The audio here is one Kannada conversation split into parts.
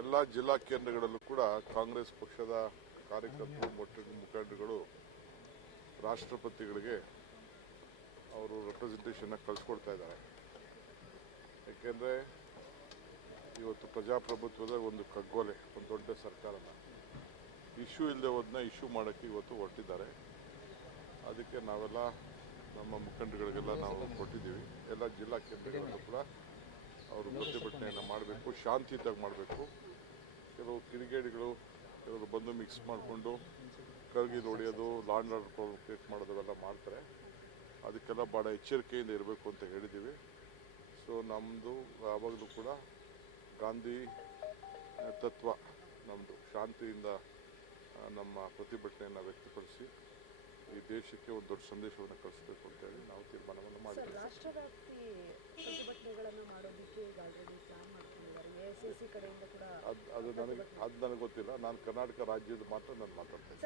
ಎಲ್ಲ ಜಿಲ್ಲಾ ಕೇಂದ್ರಗಳಲ್ಲೂ ಕೂಡ ಕಾಂಗ್ರೆಸ್ ಪಕ್ಷದ ಕಾರ್ಯಕರ್ತರು ಮುಖಂಡರುಗಳು ರಾಷ್ಟ್ರಪತಿಗಳಿಗೆ ಅವರು ರೆಪ್ರೆಸೆಂಟೇಷನ್ ಕಳಿಸ್ಕೊಡ್ತಾ ಇದ್ದಾರೆ. ಯಾಕೆಂದರೆ ಇವತ್ತು ಪ್ರಜಾಪ್ರಭುತ್ವದ ಒಂದು ಕಗ್ಗೊಲೆ, ಒಂದು ದೊಡ್ಡ ಸರ್ಕಾರನ ಇಶ್ಯೂ ಇಲ್ಲದೆ ಹೋದನ್ನ ಇಶ್ಯೂ ಮಾಡೋಕ್ಕೆ ಇವತ್ತು ಹೊರಟಿದ್ದಾರೆ. ಅದಕ್ಕೆ ನಾವೆಲ್ಲ ನಮ್ಮ ಮುಖಂಡರುಗಳಿಗೆಲ್ಲ ನಾವು ಕೊಟ್ಟಿದ್ದೀವಿ. ಎಲ್ಲ ಜಿಲ್ಲಾ ಕೇಂದ್ರಗಳಲ್ಲೂ ಕೂಡ ಅವರು ಪ್ರತಿಭಟನೆಯನ್ನು ಮಾಡಬೇಕು, ಶಾಂತಿಯುತವಾಗಿ ಮಾಡಬೇಕು. ಕೆಲವು ಕಿಡಿಗೇಡಿಗಳು ಕೆಲವರು ಬಂದು ಮಿಕ್ಸ್ ಮಾಡಿಕೊಂಡು ಕರ್ಗಿದು ಹೊಡೆಯೋದು, ಲಾಂಡ್ ಆರ್ಡರ್ ಪ್ರಾಬ್ಲಮ್ ಕ್ರಿಯೇಟ್ ಮಾಡೋದೆಲ್ಲ ಮಾಡ್ತಾರೆ. ಅದಕ್ಕೆಲ್ಲ ಭಾಳ ಎಚ್ಚರಿಕೆಯಿಂದ ಇರಬೇಕು ಅಂತ ಹೇಳಿದ್ದೀವಿ. ಸೊ ನಮ್ಮದು ಯಾವಾಗಲೂ ಕೂಡ ಗಾಂಧಿ ತತ್ವ, ನಮ್ಮದು ಶಾಂತಿಯಿಂದ ನಮ್ಮ ಪ್ರತಿಭಟನೆಯನ್ನು ವ್ಯಕ್ತಪಡಿಸಿ ಈ ದೇಶಕ್ಕೆ ಒಂದು ದೊಡ್ಡ ಸಂದೇಶವನ್ನು ಕಳಿಸಬೇಕು ಅಂತ ಹೇಳಿ ನಾವು ತೀರ್ಮಾನವನ್ನು ಮಾಡಿದ್ದೀವಿ. ರಾಷ್ಟ್ರವ್ಯಾಪಿ ಪ್ರತಿಭಟನೆಗಳನ್ನು ಮಾಡೋದಕ್ಕೆ ಈಗ ಆಲ್ರೆಡಿ ಪ್ಲಾನ್ ಮಾಡ್ಕೊಂಡಿದ್ದಾರೆ. ಎಐಸಿಸಿ ಕಡೆಯಿಂದ ಕೂಡ ಅದು ನನಗೆ ಗೊತ್ತಿಲ್ಲ. ನಾನು ಕರ್ನಾಟಕ ರಾಜ್ಯದ ಮಾತ್ರ ನಾನು ಮಾತಾಡ್ತೇನೆ.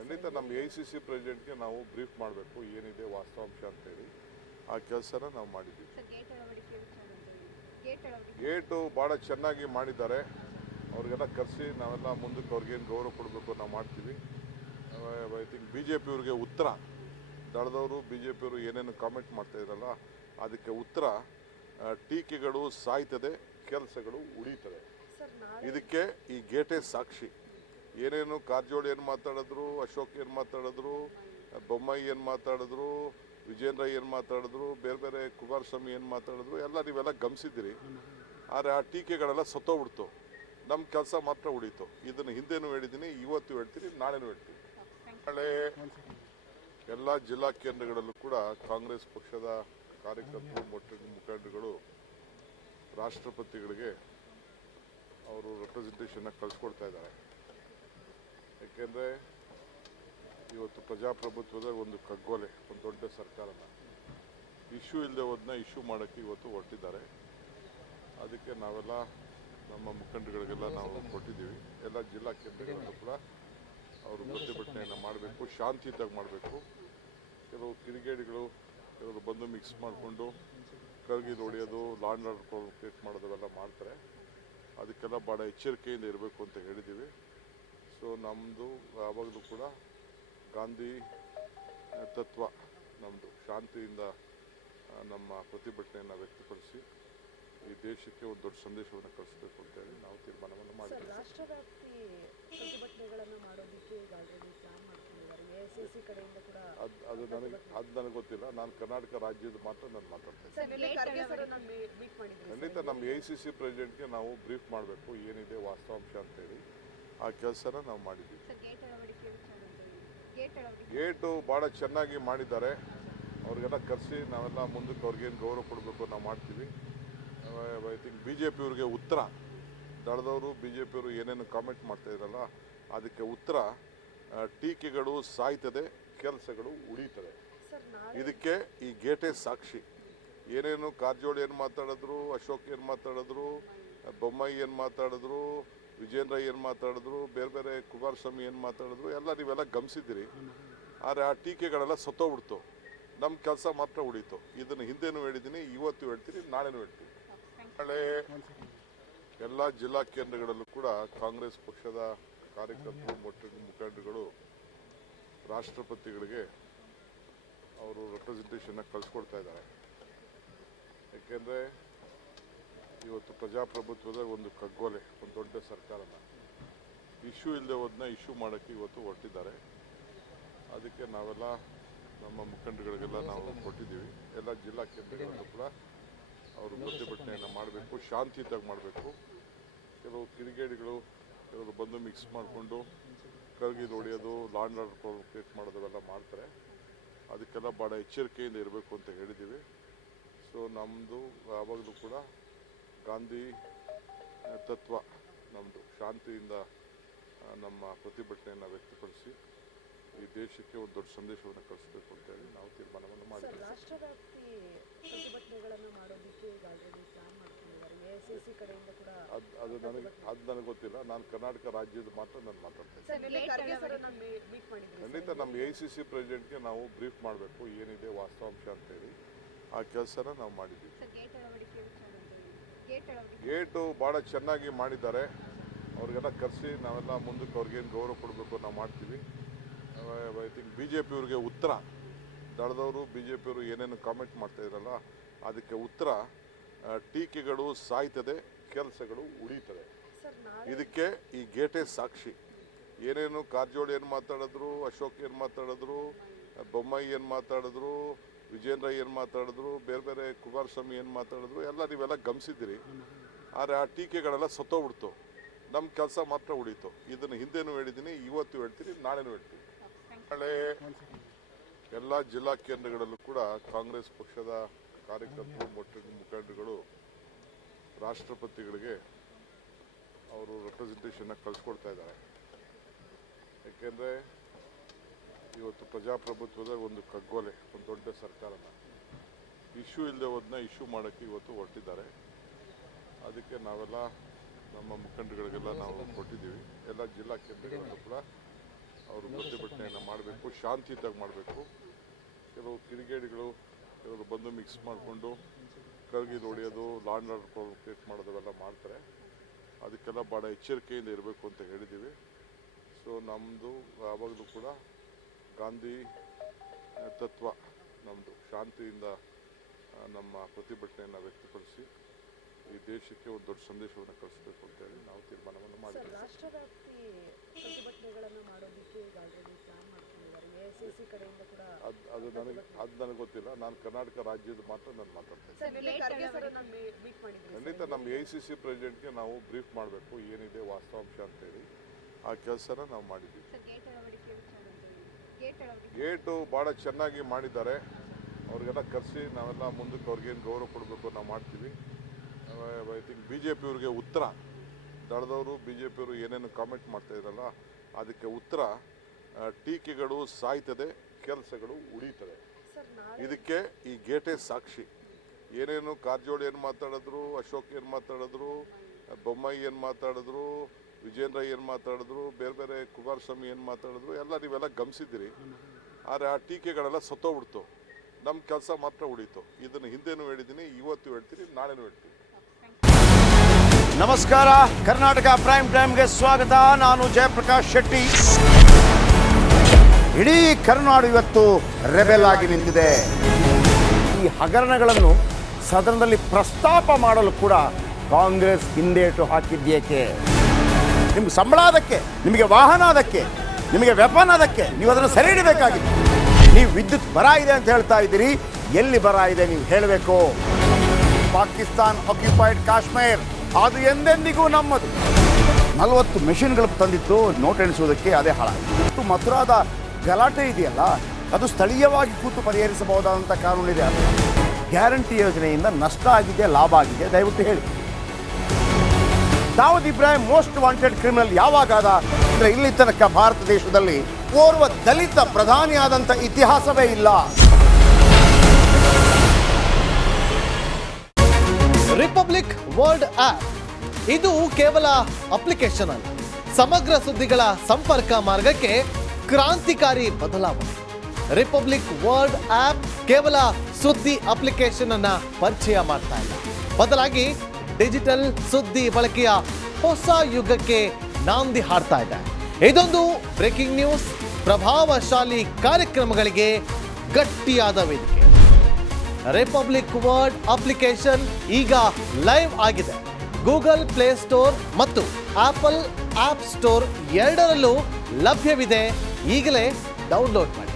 ಖಂಡಿತ ನಮ್ಮ ಎಐಸಿಸಿ ಪ್ರೆಸಿಡೆಂಟ್ಗೆ ನಾವು ಬ್ರೀಫ್ ಮಾಡಬೇಕು, ಏನಿದೆ ವಾಸ್ತವಾಂಶ ಅಂತೇಳಿ. ಆ ಕೆಲಸನ ನಾವು ಮಾಡಿದ್ದೀವಿ. ಗೇಟು ಭಾಳ ಚೆನ್ನಾಗಿ ಮಾಡಿದ್ದಾರೆ. ಅವ್ರಿಗೆಲ್ಲ ಕರೆಸಿ ನಾವೆಲ್ಲ ಮುಂದಕ್ಕೆ ಅವ್ರಿಗೇನು ಗೌರವ ಕೊಡಬೇಕು ನಾವು ಮಾಡ್ತೀವಿ. ಐ ಥಿಂಕ್ BJP ಉತ್ತರ ದಳದವರು BJP ಏನೇನು ಕಾಮೆಂಟ್ ಮಾಡ್ತಾ ಇದ್ರಲ್ಲ ಅದಕ್ಕೆ ಉತ್ತರ, ಟೀಕೆಗಳು ಸಾಯ್ತದೆ, ಕೆಲಸಗಳು ಉಳಿತದೆ. ಇದಕ್ಕೆ ಈ ಗೇಟೇ ಸಾಕ್ಷಿ. ಏನೇನು ಕಾರಜೋಳ ಏನು ಮಾತಾಡಿದ್ರು, ಅಶೋಕ್ ಏನು ಮಾತಾಡಿದ್ರು, ಬೊಮ್ಮಾಯಿ ಏನು ಮಾತಾಡಿದ್ರು, ವಿಜೇಂದ್ರ ಏನು ಮಾತಾಡಿದ್ರು, ಬೇರೆ ಬೇರೆ ಕುಮಾರಸ್ವಾಮಿ ಏನು ಮಾತಾಡಿದ್ರು ಎಲ್ಲ ನೀವೆಲ್ಲ ಗಮನಿಸಿದ್ದೀರಿ. ಆದರೆ ಆ ಟೀಕೆಗಳೆಲ್ಲ ಸತ್ತೋಗ್ಬಿಡ್ತು, ನಮ್ಮ ಕೆಲಸ ಮಾತ್ರ ಉಳೀತು. ಇದನ್ನು ಹಿಂದೆನೂ ಹೇಳಿದ್ದೀನಿ, ಇವತ್ತು ಹೇಳ್ತೀನಿ, ನಾಳೆನೂ ಹೇಳ್ತೀನಿ. ನಾಳೆ ಎಲ್ಲ ಜಿಲ್ಲಾ ಕೇಂದ್ರಗಳಲ್ಲೂ ಕೂಡ ಕಾಂಗ್ರೆಸ್ ಪಕ್ಷದ ಕಾರ್ಯಕರ್ತರು ಮುಖಂಡರುಗಳು ರಾಷ್ಟ್ರಪತಿಗಳಿಗೆ ಅವರು ರೆಪ್ರೆಸೆಂಟೇಷನ್ ಕಳಿಸ್ಕೊಡ್ತಾ ಇದ್ದಾರೆ. ಯಾಕೆಂದರೆ ಇವತ್ತು ಪ್ರಜಾಪ್ರಭುತ್ವದ ಒಂದು ಕಗ್ಗೊಲೆ, ಒಂದು ದೊಡ್ಡ ಸರ್ಕಾರನ ಇಶ್ಯೂ ಇಲ್ಲದೆ ಹೋದನ್ನ ಇಶ್ಯೂ ಮಾಡೋಕ್ಕೆ ಇವತ್ತು ಹೊರಟಿದ್ದಾರೆ. ಅದಕ್ಕೆ ನಾವೆಲ್ಲ ನಮ್ಮ ಮುಖಂಡರುಗಳಿಗೆಲ್ಲ ನಾವು ಕೊಟ್ಟಿದ್ದೀವಿ. ಎಲ್ಲ ಜಿಲ್ಲಾ ಕೇಂದ್ರಗಳಲ್ಲೂ ಕೂಡ ಅವರು ಪ್ರತಿಭಟನೆಯನ್ನು ಮಾಡಬೇಕು, ಶಾಂತಿಯುತವಾಗಿ ಮಾಡಬೇಕು. ಕೆಲವು ಕಿಡಿಗೇಡಿಗಳು ಕೆಲವರು ಬಂದು ಮಿಕ್ಸ್ ಮಾಡಿಕೊಂಡು ಕರ್ಗಿದು ಹೊಡೆಯೋದು, ಲಾಂಡ್ ಆರ್ಡರ್ ಪ್ರಾಬ್ಲಮ್ ಕ್ರಿಯೇಟ್ ಮಾಡೋದೆಲ್ಲ ಮಾಡ್ತಾರೆ. ಅದಕ್ಕೆಲ್ಲ ಭಾಳ ಎಚ್ಚರಿಕೆಯಿಂದ ಇರಬೇಕು ಅಂತ ಹೇಳಿದ್ದೀವಿ. ಸೊ ನಮ್ಮದು ಯಾವಾಗಲೂ ಕೂಡ ಗಾಂಧಿ ತತ್ವ, ನಮ್ಮದು ಶಾಂತಿಯಿಂದ ನಮ್ಮ ಪ್ರತಿಭಟನೆಯನ್ನು ವ್ಯಕ್ತಪಡಿಸಿ ಈ ದೇಶಕ್ಕೆ ಒಂದು ದೊಡ್ಡ ಸಂದೇಶವನ್ನು ಕಳಿಸಬೇಕು ಅಂತ ಹೇಳಿ ನಾವು ತೀರ್ಮಾನವನ್ನು ಮಾಡಿದ್ದೀವಿ. ರಾಷ್ಟ್ರವ್ಯಾಪಿ ಪ್ರತಿಭಟನೆಗಳನ್ನು ಮಾಡೋದಕ್ಕೆ ಈಗ ಆಲ್ರೆಡಿ ಪ್ಲಾನ್ ಮಾಡ್ಕೊಂಡಿದ್ದಾರೆ. ಎಐಸಿಸಿ ಕಡೆಯಿಂದ ಕೂಡ ಅದು ನನಗೆ ಗೊತ್ತಿಲ್ಲ. ನಾನು ಕರ್ನಾಟಕ ರಾಜ್ಯದ ಮಾತ್ರ ನಾನು ಮಾತಾಡ್ತೇನೆ. ಖಂಡಿತ ನಮ್ಮ ಎಐಸಿಸಿ ಪ್ರೆಸಿಡೆಂಟ್ಗೆ ನಾವು ಬ್ರೀಫ್ ಮಾಡಬೇಕು, ಏನಿದೆ ವಾಸ್ತವಾಂಶ ಅಂತೇಳಿ. ಆ ಕೆಲಸನ ನಾವು ಮಾಡಿದ್ದೀವಿ. ಗೇಟು ಭಾಳ ಚೆನ್ನಾಗಿ ಮಾಡಿದ್ದಾರೆ. ಅವ್ರಿಗೆಲ್ಲ ಕರೆಸಿ ನಾವೆಲ್ಲ ಮುಂದಕ್ಕೆ ಅವ್ರಿಗೇನು ಗೌರವ ಕೊಡಬೇಕು ನಾವು ಮಾಡ್ತೀವಿ. ಐ ಥಿಂಕ್ BJP ಉತ್ತರ ದಳದವರು BJP ಏನೇನು ಕಾಮೆಂಟ್ ಮಾಡ್ತಾ ಇದ್ರಲ್ಲ ಅದಕ್ಕೆ ಉತ್ತರ, ಟೀಕೆಗಳು ಸಾಯ್ತದೆ, ಕೆಲಸಗಳು ಉಳಿತದೆ. ಇದಕ್ಕೆ ಈ ಗೇಟೇ ಸಾಕ್ಷಿ. ಏನೇನು ಕಾರಜೋಳ ಏನು ಮಾತಾಡಿದ್ರು, ಅಶೋಕ್ ಏನು ಮಾತಾಡಿದ್ರು, ಬೊಮ್ಮಾಯಿ ಏನು ಮಾತಾಡಿದ್ರು, ವಿಜೇಂದ್ರ ಏನು ಮಾತಾಡಿದ್ರು, ಬೇರೆ ಬೇರೆ ಕುಮಾರಸ್ವಾಮಿ ಏನು ಮಾತಾಡಿದ್ರು ಎಲ್ಲ ನೀವೆಲ್ಲ ಗಮನಿಸಿದ್ದೀರಿ. ಆದರೆ ಆ ಟೀಕೆಗಳೆಲ್ಲ ಸತ್ತೋಗ್ಬಿಡ್ತು, ನಮ್ಮ ಕೆಲಸ ಮಾತ್ರ ಉಳೀತು. ಇದನ್ನು ಹಿಂದೆನೂ ಹೇಳಿದ್ದೀನಿ, ಇವತ್ತು ಹೇಳ್ತೀನಿ, ನಾಳೆನೂ ಹೇಳ್ತೀನಿ. ನಾಳೆ ಎಲ್ಲ ಜಿಲ್ಲಾ ಕೇಂದ್ರಗಳಲ್ಲೂ ಕೂಡ ಕಾಂಗ್ರೆಸ್ ಪಕ್ಷದ ಕಾರ್ಯಕರ್ತರು ಮುಖಂಡರುಗಳು ರಾಷ್ಟ್ರಪತಿಗಳಿಗೆ ಅವರು ರೆಪ್ರೆಸೆಂಟೇಷನ್ ಕಳಿಸ್ಕೊಡ್ತಾ ಇದ್ದಾರೆ. ಯಾಕೆಂದರೆ ಇವತ್ತು ಪ್ರಜಾಪ್ರಭುತ್ವದ ಒಂದು ಕಗ್ಗೊಲೆ, ಒಂದು ದೊಡ್ಡ ಸರ್ಕಾರನ ಇಶ್ಯೂ ಇಲ್ಲದೆ ಹೋದನ್ನ ಇಶ್ಯೂ ಮಾಡೋಕ್ಕೆ ಇವತ್ತು ಹೊರಟಿದ್ದಾರೆ. ಅದಕ್ಕೆ ನಾವೆಲ್ಲ ನಮ್ಮ ಮುಖಂಡರುಗಳಿಗೆಲ್ಲ ನಾವು ಕೊಟ್ಟಿದ್ದೀವಿ. ಎಲ್ಲ ಜಿಲ್ಲಾ ಕೇಂದ್ರಗಳಲ್ಲೂ ಕೂಡ ಅವರು ಪ್ರತಿಭಟನೆಯನ್ನು ಮಾಡಬೇಕು, ಶಾಂತಿಯುತವಾಗಿ ಮಾಡಬೇಕು. ಕೆಲವು ಕಿಡಿಗೇಡಿಗಳು ಕೆಲವರು ಬಂದು ಮಿಕ್ಸ್ ಮಾಡಿಕೊಂಡು ಕರ್ಗಿದು ಹೊಡೆಯೋದು, ಲಾಂಡ್ ಆರ್ಡರ್ ಪ್ರಾಬ್ಲಮ್ ಕ್ರಿಯೇಟ್ ಮಾಡೋದೆಲ್ಲ ಮಾಡ್ತಾರೆ. ಅದಕ್ಕೆಲ್ಲ ಭಾಳ ಎಚ್ಚರಿಕೆಯಿಂದ ಇರಬೇಕು ಅಂತ ಹೇಳಿದ್ದೀವಿ. ಸೊ ನಮ್ಮದು ಯಾವಾಗಲೂ ಕೂಡ ಗಾಂಧಿ ತತ್ವ, ನಮ್ಮದು ಶಾಂತಿಯಿಂದ ನಮ್ಮ ಪ್ರತಿಭಟನೆಯನ್ನು ವ್ಯಕ್ತಪಡಿಸಿ ಈ ದೇಶಕ್ಕೆ ಒಂದು ದೊಡ್ಡ ಸಂದೇಶವನ್ನು ಕಳಿಸಬೇಕು ಅಂತ ಹೇಳಿ ನಾವು ತೀರ್ಮಾನವನ್ನು ಮಾಡಿದ್ದೀವಿ. ರಾಷ್ಟ್ರವ್ಯಾಪಿ ಪ್ರತಿಭಟನೆಗಳನ್ನು ಮಾಡೋದಕ್ಕೆ ಈಗ ಆಲ್ರೆಡಿ ಪ್ಲಾನ್ ಮಾಡ್ಕೊಂಡಿದ್ದಾರೆ. ಎಐಸಿಸಿ ಕಡೆಯಿಂದ ಕೂಡ ಅದು ನನಗೆ ಗೊತ್ತಿಲ್ಲ. ನಾನು ಕರ್ನಾಟಕ ರಾಜ್ಯದ ಮಾತ್ರ ನಾನು ಮಾತಾಡ್ತೇನೆ. ಖಂಡಿತ ನಮ್ಮ ಎಐಸಿಸಿ ಪ್ರೆಸಿಡೆಂಟ್ಗೆ ನಾವು ಬ್ರೀಫ್ ಮಾಡಬೇಕು, ಏನಿದೆ ವಾಸ್ತವಾಂಶ ಅಂತೇಳಿ. ಆ ಕೆಲಸನ ನಾವು ಮಾಡಿದ್ದೀವಿ. ಗೇಟು ಭಾಳ ಚೆನ್ನಾಗಿ ಮಾಡಿದ್ದಾರೆ. ಅವ್ರಿಗೆಲ್ಲ ಕರೆಸಿ ನಾವೆಲ್ಲ ಮುಂದಕ್ಕೆ ಅವ್ರಿಗೇನು ಗೌರವ ಕೊಡಬೇಕು ನಾವು ಮಾಡ್ತೀವಿ. ಐ ಥಿಂಕ್ BJP ಅವ್ರಿಗೆ ಉತ್ತರ ದಳದವರು BJP ಅವರು ಏನೇನು ಕಾಮೆಂಟ್ ಮಾಡ್ತಾ ಇದ್ರಲ್ಲ ಅದಕ್ಕೆ ಉತ್ತರ ಟೀಕೆಗಳು ಸಾಯ್ತದೆ, ಕೆಲಸಗಳು ಉಳಿತದೆ. ಇದಕ್ಕೆ ಈ ಗೇಟೇ ಸಾಕ್ಷಿ. ಏನೇನು ಕಾರಜೋಳ ಏನು ಮಾತಾಡಿದ್ರು, ಅಶೋಕ್ ಏನು ಮಾತಾಡಿದ್ರು, ಬೊಮ್ಮಾಯಿ ಏನು ಮಾತಾಡಿದ್ರು, ವಿಜೇಂದ್ರ ಏನು ಮಾತಾಡಿದ್ರು, ಬೇರೆ ಬೇರೆ ಕುಮಾರಸ್ವಾಮಿ ಏನು ಮಾತಾಡಿದ್ರು ಎಲ್ಲ ನೀವೆಲ್ಲ ಗಮನಿಸಿದ್ದೀರಿ. ಆದರೆ ಆ ಟೀಕೆಗಳೆಲ್ಲ ಸತ್ತೋಗ್ಬಿಡ್ತು. ನಮ್ಮ ಕೆಲಸ ಮಾತ್ರ ಉಳೀತು. ಇದನ್ನು ಹಿಂದೆನೂ ಹೇಳಿದ್ದೀನಿ, ಇವತ್ತು ಹೇಳ್ತೀನಿ, ನಾಳೆನೂ ಹೇಳ್ತೀನಿ. ನಾಳೆ ಎಲ್ಲ ಜಿಲ್ಲಾ ಕೇಂದ್ರಗಳಲ್ಲೂ ಕೂಡ ಕಾಂಗ್ರೆಸ್ ಪಕ್ಷದ ಕಾರ್ಯಕರ್ತರು ಮುಖಂಡರುಗಳು ರಾಷ್ಟ್ರಪತಿಗಳಿಗೆ ಅವರು ರೆಪ್ರೆಸೆಂಟೇಷನ್ನ ಕಳಿಸ್ಕೊಡ್ತಾ ಇದ್ದಾರೆ. ಏಕೆಂದರೆ ಇವತ್ತು ಪ್ರಜಾಪ್ರಭುತ್ವದ ಒಂದು ಕಗ್ಗೊಲೆ, ಒಂದು ದೊಡ್ಡ ಸರ್ಕಾರನ ಇಶ್ಯೂ ಇಲ್ಲದೆ ಹೋದನ್ನ ಇಶ್ಯೂ ಮಾಡೋಕ್ಕೆ ಇವತ್ತು ಹೊರಟಿದ್ದಾರೆ. ಅದಕ್ಕೆ ನಾವೆಲ್ಲ ನಮ್ಮ ಮುಖಂಡರುಗಳಿಗೆಲ್ಲ ನಾವು ಕೊಟ್ಟಿದ್ದೀವಿ. ಎಲ್ಲ ಜಿಲ್ಲಾ ಕೇಂದ್ರಗಳಲ್ಲೂ ಕೂಡ ಅವರು ಪ್ರತಿಭಟನೆಯನ್ನು ಮಾಡಬೇಕು, ಶಾಂತಿಯುತವಾಗಿ ಮಾಡಬೇಕು. ಕೆಲವು ಕಿಡಿಗೇಡಿಗಳು ಕೆಲವರು ಬಂದು ಮಿಕ್ಸ್ ಮಾಡಿಕೊಂಡು ಕರ್ಗಿಲ್ ಹೊಡೆಯೋದು, ಲಾಂಡ್ ಆರ್ಡರ್ ಪ್ರೊವೊಕೇಟ್ ಮಾಡೋದವೆಲ್ಲ ಮಾಡ್ತಾರೆ. ಅದಕ್ಕೆಲ್ಲ ಭಾಳ ಎಚ್ಚರಿಕೆಯಿಂದ ಇರಬೇಕು ಅಂತ ಹೇಳಿದ್ದೀವಿ. ಸೊ ನಮ್ಮದು ಯಾವಾಗಲೂ ಕೂಡ ಗಾಂಧಿ ತತ್ವ, ನಮ್ಮದು ಶಾಂತಿಯಿಂದ ನಮ್ಮ ಪ್ರತಿಭಟನೆಯನ್ನು ವ್ಯಕ್ತಪಡಿಸಿ ಈ ದೇಶಕ್ಕೆ ಒಂದು ದೊಡ್ಡ ಸಂದೇಶವನ್ನು ಕಳಿಸಬೇಕು ಅಂತ ಹೇಳಿ ನಾವು ತೀರ್ಮಾನವನ್ನು ಮಾಡಿದ್ದೀವಿ. ರಾಷ್ಟ್ರವ್ಯಾಪಿ ಪ್ರತಿಭಟನೆಗಳನ್ನು ಮಾಡೋದಕ್ಕೆ ಈಗ ಆಲ್ರೆಡಿ ಪ್ಲಾನ್ ಮಾಡ್ಕೊಂಡಿದ್ದಾರೆ. AICC ಕಡೆಯಿಂದ ಕೂಡ ಅದು ನನಗೆ ಗೊತ್ತಿಲ್ಲ. ನಾನು ಕರ್ನಾಟಕ ರಾಜ್ಯದ ಮಾತ್ರ ನಾನು ಮಾತಾಡ್ತೇನೆ. ಖಂಡಿತ ನಮ್ಮ AICC ಪ್ರೆಸಿಡೆಂಟ್ಗೆ ನಾವು ಬ್ರೀಫ್ ಮಾಡಬೇಕು, ಏನಿದೆ ವಾಸ್ತವಾಂಶ ಅಂತೇಳಿ. ಆ ಕೆಲಸನ ನಾವು ಮಾಡಿದ್ದೀವಿ. ಗೇಟು ಭಾಳ ಚೆನ್ನಾಗಿ ಮಾಡಿದ್ದಾರೆ. ಅವ್ರಿಗೆಲ್ಲ ಕರೆಸಿ ನಾವೆಲ್ಲ ಮುಂದಕ್ಕೆ ಅವ್ರಿಗೇನು ಗೌರವ ಕೊಡಬೇಕು ನಾವು ಮಾಡ್ತೀವಿ. ಐ ಥಿಂಕ್ BJP ಅವ್ರಿಗೆ ಉತ್ತರ ದಳದವರು BJP ಅವರು ಏನೇನು ಕಾಮೆಂಟ್ ಮಾಡ್ತಾ ಇದ್ರಲ್ಲ ಅದಕ್ಕೆ ಉತ್ತರ ಟೀಕೆಗಳು ಸಾಯ್ತದೆ, ಕೆಲಸಗಳು ಉಳಿತದೆ. ಇದಕ್ಕೆ ಈ ಗೇಟೇ ಸಾಕ್ಷಿ. ಏನೇನು ಕಾರಜೋಳ ಏನು ಮಾತಾಡಿದ್ರು, ಅಶೋಕ್ ಏನು ಮಾತಾಡಿದ್ರು, ಬೊಮ್ಮಾಯಿ ಏನು ಮಾತಾಡಿದ್ರು, ವಿಜೇಂದ್ರ ಏನು ಮಾತಾಡಿದ್ರು, ಬೇರೆ ಬೇರೆ ಕುಮಾರಸ್ವಾಮಿ ಏನು ಮಾತಾಡಿದ್ರು ಎಲ್ಲ ನೀವೆಲ್ಲ ಗಮನಿಸಿದ್ದೀರಿ. ಆದರೆ ಆ ಟೀಕೆಗಳೆಲ್ಲ ಸತ್ತೋಗ್ಬಿಡ್ತು. ನಮ್ಮ ಕೆಲಸ ಮಾತ್ರ ಉಳೀತು. ಇದನ್ನು ಹಿಂದೆನೂ ಹೇಳಿದ್ದೀನಿ, ಇವತ್ತು ಹೇಳ್ತೀನಿ, ನಾಳೆನೂ ಹೇಳ್ತೀನಿ. ನಮಸ್ಕಾರ, ಕರ್ನಾಟಕ ಪ್ರೈಮ್ ಟೈಮ್ಗೆ ಸ್ವಾಗತ. ನಾನು ಜಯಪ್ರಕಾಶ್ ಶೆಟ್ಟಿ. ಇಡೀ ಕರ್ನಾಡು ಇವತ್ತು ರೆಬೆಲ್ ಆಗಿ ನಿಂತಿದೆ. ಈ ಹಗರಣಗಳನ್ನು ಸದನದಲ್ಲಿ ಪ್ರಸ್ತಾಪ ಮಾಡಲು ಕೂಡ ಕಾಂಗ್ರೆಸ್ ಹಿಂದೇಟು ಹಾಕಿದ್ದೇಕೆ? ನಿಮ್ಗೆ ಸಂಬಳ ಅದಕ್ಕೆ, ನಿಮಗೆ ವಾಹನ ಅದಕ್ಕೆ, ನಿಮಗೆ ವೆಪನ್ ಅದಕ್ಕೆ, ನೀವು ಅದನ್ನು ಸೆರೆ ಹಿಡಬೇಕಾಗಿತ್ತು. ನೀವು ವಿದ್ಯುತ್ ಬರ ಇದೆ ಅಂತ ಹೇಳ್ತಾ ಇದ್ದೀರಿ. ಎಲ್ಲಿ ಬರ ಇದೆ ನೀವು ಹೇಳಬೇಕು. ಪಾಕಿಸ್ತಾನ್ ಆಕ್ಯುಪೈಡ್ ಕಾಶ್ಮೀರ್ ಅದು ಎಂದೆಂದಿಗೂ ನಮ್ಮದು. 40 ಮೆಷಿನ್ಗಳು ತಂದಿತ್ತು ನೋಟ್ ಎಣಿಸುವುದಕ್ಕೆ, ಅದೇ ಹಾಳಾಯಿತು. ಮಥುರಾದ ಗಲಾಟೆ ಇದೆಯಲ್ಲ, ಅದು ಸ್ಥಳೀಯವಾಗಿ ಕೂತು ಪರಿಹರಿಸಬಹುದಾದಂಥ ಕಾನೂನಿದೆ. ಗ್ಯಾರಂಟಿ ಯೋಜನೆಯಿಂದ ನಷ್ಟ ಆಗಿದೆ, ಲಾಭ ಆಗಿದೆ, ದಯವಿಟ್ಟು ಹೇಳಿ. Dawood Ibrahim most wanted criminal ಯಾವಾಗಾದ ಅಂದರೆ ಇಲ್ಲಿ ತನಕ ಭಾರತ ದೇಶದಲ್ಲಿ ಓರ್ವ ದಲಿತ ಪ್ರಧಾನಿಯಾದಂಥ ಇತಿಹಾಸವೇ ಇಲ್ಲ. ರಿಪಬ್ಲಿಕ್ ವರ್ಲ್ಡ್ ಆಪ್ ಇದು ಕೇವಲ ಅಪ್ಲಿಕೇಶನ್ ಅಲ್ಲ, ಸಮಗ್ರ ಸುದ್ದಿಗಳ ಸಂಪರ್ಕ ಮಾರ್ಗಕ್ಕೆ ಕ್ರಾಂತಿಕಾರಿ ಬದಲಾವಣೆ. ರಿಪಬ್ಲಿಕ್ ವರ್ಲ್ಡ್ ಆಪ್ ಕೇವಲ ಸುದ್ದಿ ಅಪ್ಲಿಕೇಶನ್ ಅನ್ನ ಪರಿಚಯ ಮಾಡ್ತಾ ಇಲ್ಲ, ಬದಲಾಗಿ ಡಿಜಿಟಲ್ ಸುದ್ದಿ ಬಳಕೆಯ ಹೊಸ ಯುಗಕ್ಕೆ ನಾಂದಿ ಹಾಡ್ತಾ ಇದೆ. ಇದೊಂದು ಬ್ರೇಕಿಂಗ್ ನ್ಯೂಸ್, ಪ್ರಭಾವಶಾಲಿ ಕಾರ್ಯಕ್ರಮಗಳಿಗೆ ಗಟ್ಟಿಯಾದ ವೇದಿಕೆ. ರಿಪಬ್ಲಿಕ್ ವರ್ಲ್ಡ್ ಅಪ್ಲಿಕೇಶನ್ ಈಗ ಲೈವ್ ಆಗಿದೆ. ಗೂಗಲ್ ಪ್ಲೇ ಸ್ಟೋರ್ ಮತ್ತು ಆಪಲ್ ಆಪ್ ಸ್ಟೋರ್ ಎರಡರಲ್ಲೂ ಲಭ್ಯವಿದೆ. ಈಗಲೇ ಡೌನ್ಲೋಡ್ ಮಾಡಿ.